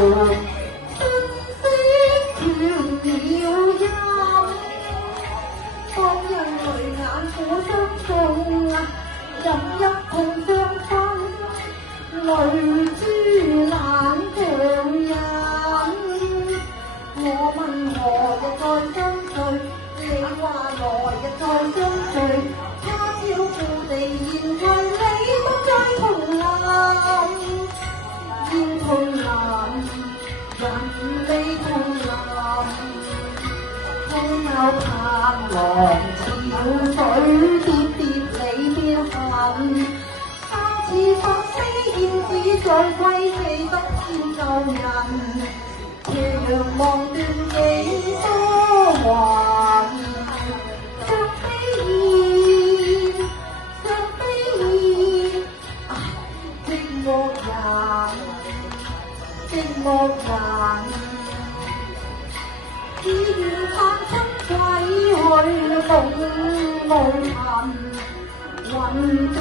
聲聲斷了音，當人淚眼苦相送，人一痛相分，淚珠難強忍。我問何日再相聚，你話來日再相聚，他朝故地現為你不再重臨，現重臨，人未重臨，空有盼望潮水跌跌你變恨，他似發飛燕子在歸期不見舊人。斜陽望斷幾多雲，像飛燕，像飛燕，寂寞人，寂寞人，只願探親歸去夢無塵，雲斷